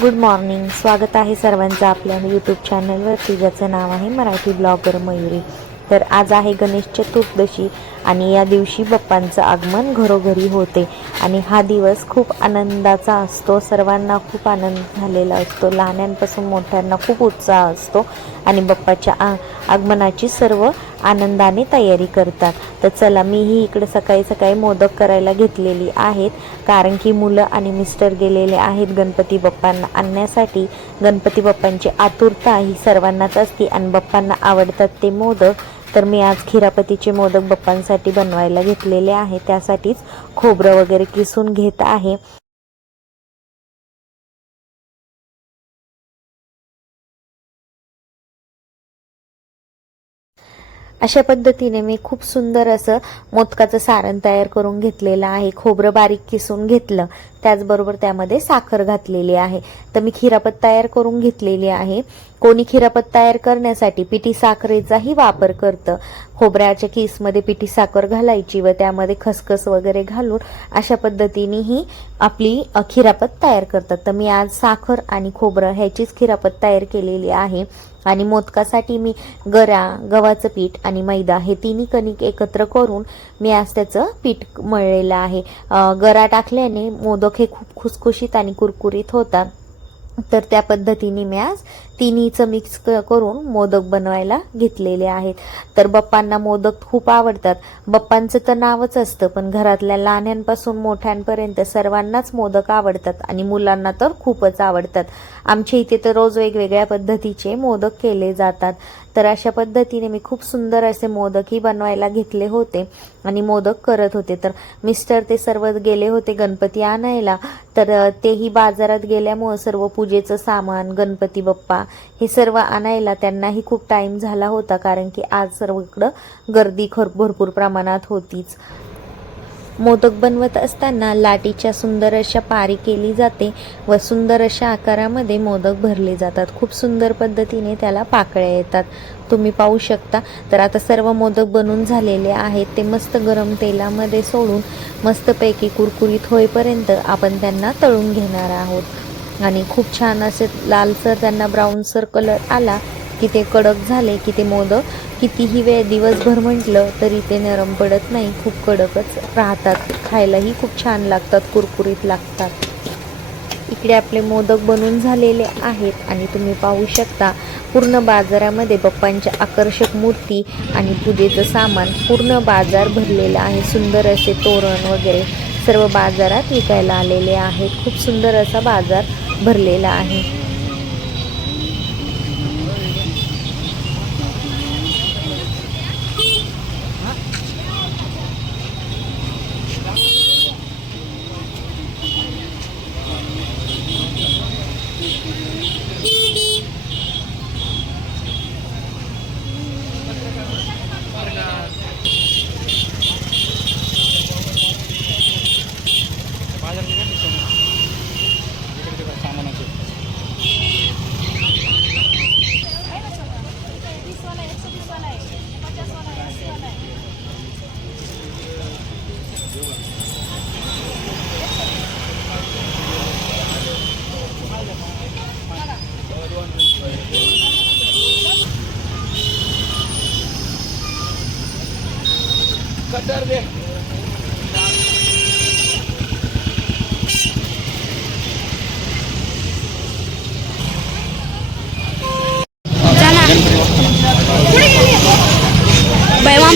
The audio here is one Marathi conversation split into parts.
गुड मॉर्निंग स्वागत आहे सर्वांचं आपल्या यूट्यूब चॅनलवरती ज्याचं नाव आहे मराठी ब्लॉगर मयुरी. तर आज आहे गणेश चतुर्दशी आणि या दिवशी बाप्पांचं आगमन घरोघरी होते. आणि हा दिवस खूप आनंदाचा असतो. सर्वांना खूप आनंद झालेला असतो. लहान्यांपासून मोठ्यांना खूप उत्साह असतो. आणि बाप्पाच्या आ आगमनाची सर्व आनंदाने तयारी करतात. तर चला मीही इकडे सकाळी सकाळी मोदक करायला घेतलेली आहेत. कारण की मुलं आणि मिस्टर गेलेले आहेत गणपती बाप्पांना आणण्यासाठी. गणपती बाप्पांची आतुरता ही सर्वांनाच असते आणि बाप्पांना आवडतात ते मोदक. तर मी आज खिरापतीचे मोदक बाप्पांसाठी बनवायला घेतलेले आहे. त्यासाठीच खोबरं वगैरे किसून घेत आहे. अशा पद्धतीने मी खूप सुंदर असं मोदकाचं सारण तयार करून घेतलेलं आहे. खोबरं बारीक किसून घेतलं. त्याचबरोबर त्यामध्ये साखर घातलेली आहे. तर मी खिरापत तयार करून घेतलेली आहे. कोणी खिरापत तयार करण्यासाठी पिठी साखरेचाही वापर करतं. खोबऱ्याच्या किसमध्ये पिठी साखर घालायची व त्यामध्ये खसखस वगैरे घालून अशा पद्धतीनेही आपली खिरापत तयार करतात. तर मी आज साखर आणि खोबरं ह्याचीच खिरापत तयार केलेली आहे. आणि मोदकासाठी मी गरा गव्हाचं पीठ आणि मैदा हे तिन्ही कणिक एकत्र करून मी आज त्याचं पीठ मळलेलं आहे. गरा टाकल्याने मोदक हे खूप खुसखुशीत आणि कुरकुरीत होतात. तर त्या पद्धतीने मी आज तिन्हीचं मिक्स क करून मोदक बनवायला घेतलेले आहेत. तर बप्पांना मोदक खूप आवडतात. बप्पांचं तर नावच असतं पण घरातल्या लहान्यांपासून मोठ्यांपर्यंत सर्वांनाच मोदक आवडतात आणि मुलांना तर खूपच आवडतात. आमच्या इथे तर रोज वेगवेगळ्या पद्धतीचे मोदक केले जातात. तर अशा पद्धतीने मी खूप सुंदर असे मोदकही बनवायला घेतले होते आणि मोदक करत होते. तर मिस्टर ते सर्व गेले होते गणपती आणायला. तर तेही बाजारात गेल्यामुळं सर्व पूजेचं सामान गणपती बाप्पा हे सर्व आणायला त्यांनाही खूप टाईम झाला होता कारण की आज सर्वकडं गर्दी खर भरपूर प्रमाणात होतीच. मोदक बनवत असताना लाटीच्या सुंदर अशा पारी केली जाते व सुंदर अशा आकारामध्ये मोदक भरले जातात. खूप सुंदर पद्धतीने त्याला पाकळ्या येतात. तुम्ही पाहू शकता. तर आता सर्व मोदक बनून झालेले आहेत. ते मस्त गरम तेलामध्ये सोडून मस्तपैकी कुरकुरीत होईपर्यंत आपण त्यांना तळून घेणार आहोत. आणि खूप छान असे लालसर त्यांना ब्राऊनसर कलर आला की ते कडक झाले की ते मोदक कितीही वेळ दिवसभर म्हटलं तरी ते नरम पडत नाही खूप कडकच राहतात. खायलाही खूप छान लागतात कुरकुरीत लागतात. इकडे आपले मोदक बनून झालेले आहेत आणि तुम्ही पाहू शकता पूर्ण बाजारामध्ये बाप्पांच्या आकर्षक मूर्ती आणि पूजेचं सामान पूर्ण बाजार भरलेला आहे. सुंदर असे तोरण वगैरे सर्व बाजारात विकायला आलेले आहेत खूप सुंदर असा बाजार भरलेला आहे.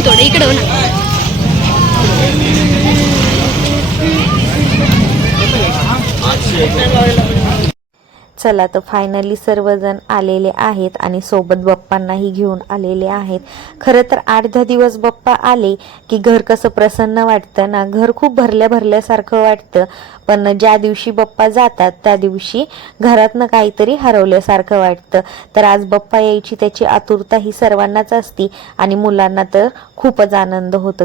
बैवाम थोडं इकडं हो ना. चला तर फायनली सर्वजण आलेले आहेत आणि सोबत बाप्पांनाही घेऊन आलेले आहेत. खरं तर आठ दहा दिवस बाप्पा आले की घर कसं प्रसन्न वाटतं ना? घर खूप भरल्या भरल्यासारखं वाटतं. पण ज्या दिवशी बाप्पा जातात त्या दिवशी घरातनं काहीतरी हरवल्यासारखं वाटतं. तर आज बाप्पा यायची त्याची आतुरता ही सर्वांनाच असती आणि मुलांना तर खूपच आनंद होतो.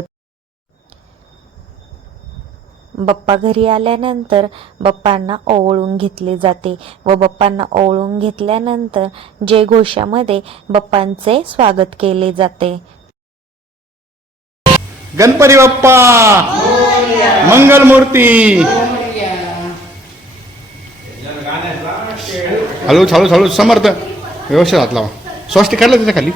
बाप्पा घरी आल्यानंतर बाप्पांना ओवळून घेतले जाते व बाप्पांना ओवळून घेतल्यानंतर जय घोषामध्ये बाप्पांचे स्वागत केले जाते. गणपती बाप्पा! मंगलमूर्ती! हळू हळू हळू समर्थ. व्यवस्थित हात लावा. स्वास्तिक काढलं त्याच्याखाली.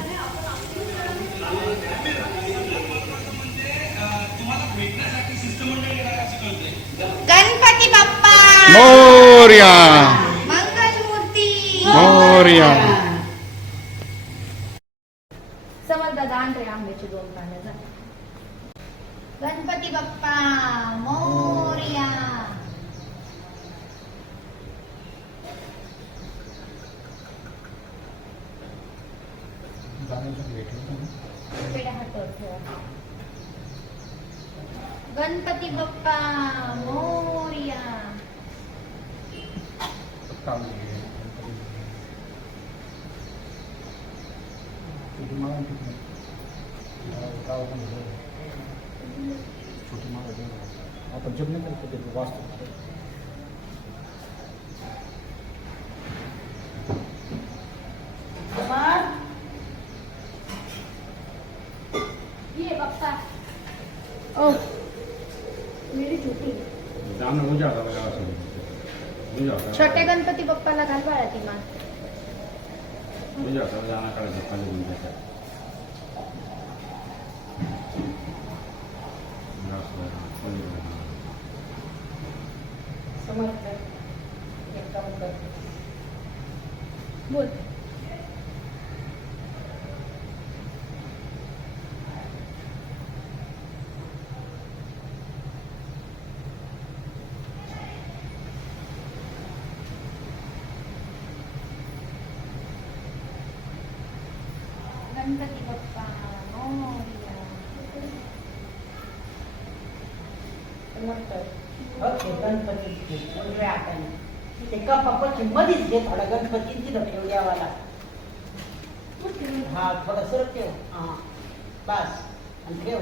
मोर्या समज दादा आणते आंब्याची दोन पानं जा. गणपती बाप्पा मोर्या पेढा हातावर ठेवा. गणपती बाप्पा मोर्या आपण जप नाही. करतो ते वाचतो उजा आता जाणं काढायचं खाली उजायचं बोल ओके गणपती उजव्या हाताने. ते कपापची मधीच घे थोडा गणपती तिथं ठेव देवाला. हा थोडं सर ठेव. हा. बस. आणि ठेव.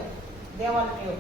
देवाला ठेव.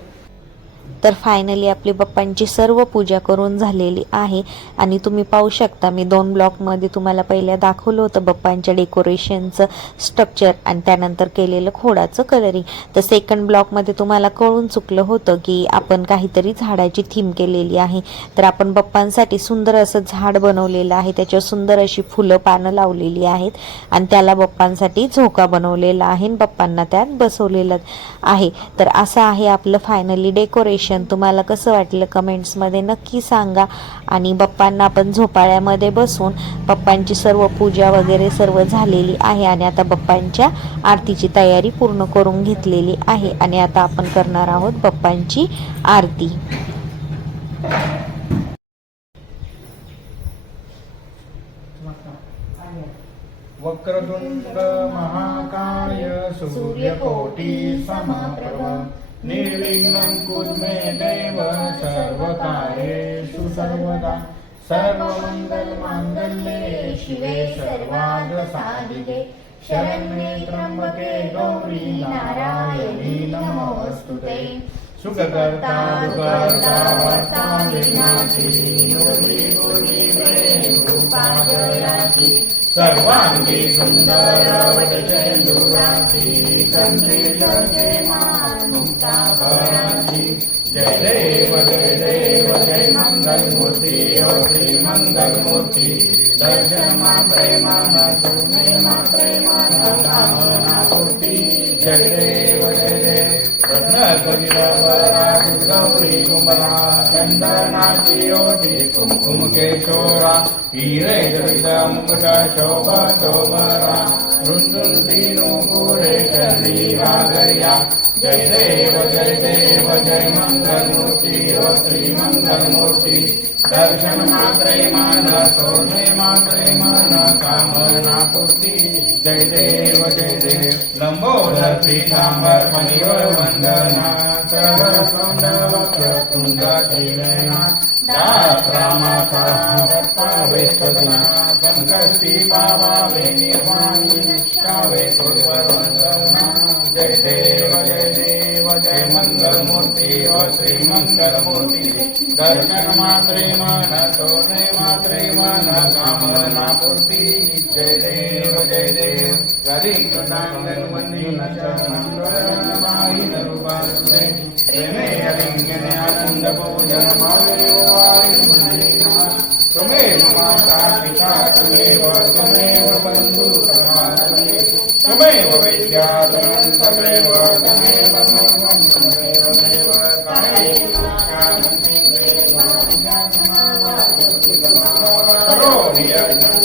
तर फायनली आपली बाप्पांची सर्व पूजा करून झालेली आहे. आणि तुम्ही पाहू शकता मी दोन ब्लॉकमध्ये तुम्हाला पहिल्या दाखवलं होतं बाप्पांच्या डेकोरेशनचं स्ट्रक्चर आणि त्यानंतर केलेलं खोडाचं कलरिंग तर सेकंड ब्लॉकमध्ये तुम्हाला कळून चुकलं होतं की आपण काहीतरी झाडाची थीम केलेली आहे. तर आपण बाप्पांसाठी सुंदर असं झाड बनवलेलं आहे. त्याच्यावर सुंदर अशी फुलं पानं लावलेली आहेत. आणि त्याला बाप्पांसाठी झोका बनवलेला आहे आणि बाप्पांना त्यात बसवलेलं आहे. तर असं आहे आपलं फायनली डेकोरेशन तुम्हाला कसं वाटलं कमेंट्समध्ये नक्की सांगा. आणि पप्पांना आपण झोपाळ्यामध्ये बसून पप्पांची सर्व पूजा वगैरे सर्व झालेली आहे आणि आता पप्पांच्या आरतीची तयारी पूर्ण करून घेतलेली आहे आणि आता आपण करणार आहोत पप्पांची आरती. वक्रतुंड महाकाय सूर्यकोटी समप्रभ निर्विघ्नं कुर्मे देव सर्वकार्येषु सर्वदा। सर्वमङ्गलमाङ्गल्ये शिवे सर्वार्थसाधिके शरण्ये त्र्यम्बके गौरी नारायणी नमोऽस्तुते सुखकर्ता दुःखर्ता वर्ता विनाशी दुर्विभूति प्रेम रूपा जयाची सर्वांगी सुंदर वटचेंदुराची कंठी जय मुक्ता फळाची जय देव जय देव जय मंगल मूर्ती श्री मंगल मूर्ती दर्शन प्रेमान सुने प्रेमान कामना मूर्ती जय देव जय चंदनाची ओटी कुमकुम केशोरा हिरे जवित मुकुट शोभरा रुंदुंदी नुपुरे वागया जय देव जय देव जय मंगल ओ श्री मूर्ती दर्शन मात्रे मान सोने मात्रे मन कामना पूर्ती जय देव जय देव पीतांबर फणीवर वंदना सर्व सुंदर वक्र तुंड जीवना रामाचा पावे सदना संकष्टी पावावे निर्वाण निष्ठावे सुरवर जय देव जय देव जय मंगल श्री मंगल दर्शन मात्रे मन सोने मात्रे मन कामना पूर्ती जय देव जय देव गरीब वंदन वंदन रूपांतरे त्रेने अलिङ्गने अकुण्डभोजनमावेवायुर्मणे त्वमेव माता पिता त्वमेव त्वमेव बन्धु सखा त्वमेव त्वमेव वैद्याधनं त्वमेव त्वमेव सर्वं त्वमेव देव त्वमेव करोमि यज्ञं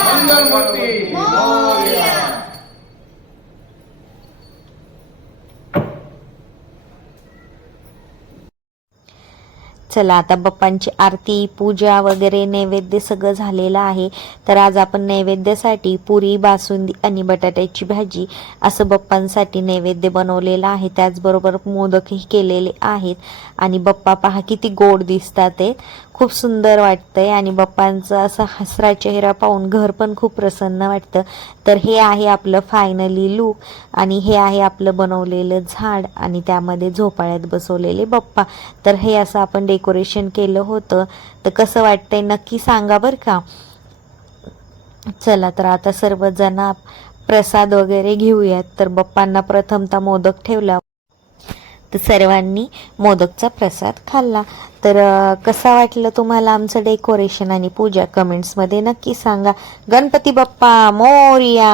हरे कृष्ण हरे कृष्ण कृष्ण कृष्ण हरे हरे गणपती बाप्पा मंगलमूर्ती मोरया. चला आता बाप्पांची आरती पूजा वगैरे नैवेद्य सगळं झालेलं आहे. तर आज आपण नैवेद्यासाठी पुरी बासुंदी आणि बटाट्याची भाजी असं बाप्पांसाठी नैवेद्य बनवलेलं आहे. त्याचबरोबर मोदकही केलेले आहेत. आणि बाप्पा पहा किती गोड दिसतात ते. खूप सुंदर वाटतंय आणि बाप्पांचा असा हसरा चेहरा पाहून घर पण खूप प्रसन्न वाटतं. तर हे आहे आपलं फायनली लूक आणि हे आहे आपलं बनवलेलं झाड आणि त्यामध्ये झोपाळ्यात बसवलेले बाप्पा. तर हे असं आपण डेकोरेशन केलं होतं. तर कसं वाटतंय नक्की सांगा बरं का? चला तर आता सर्वजण प्रसाद वगैरे घेऊयात. तर बाप्पांना प्रथमता मोदक ठेवला. तर सर्वांनी मोदकचा प्रसाद खाल्ला. तर कसा वाटलं तुम्हाला आमचं डेकोरेशन आणि पूजा? कमेंट्समध्ये नक्की सांगा. गणपती बाप्पा मोरया!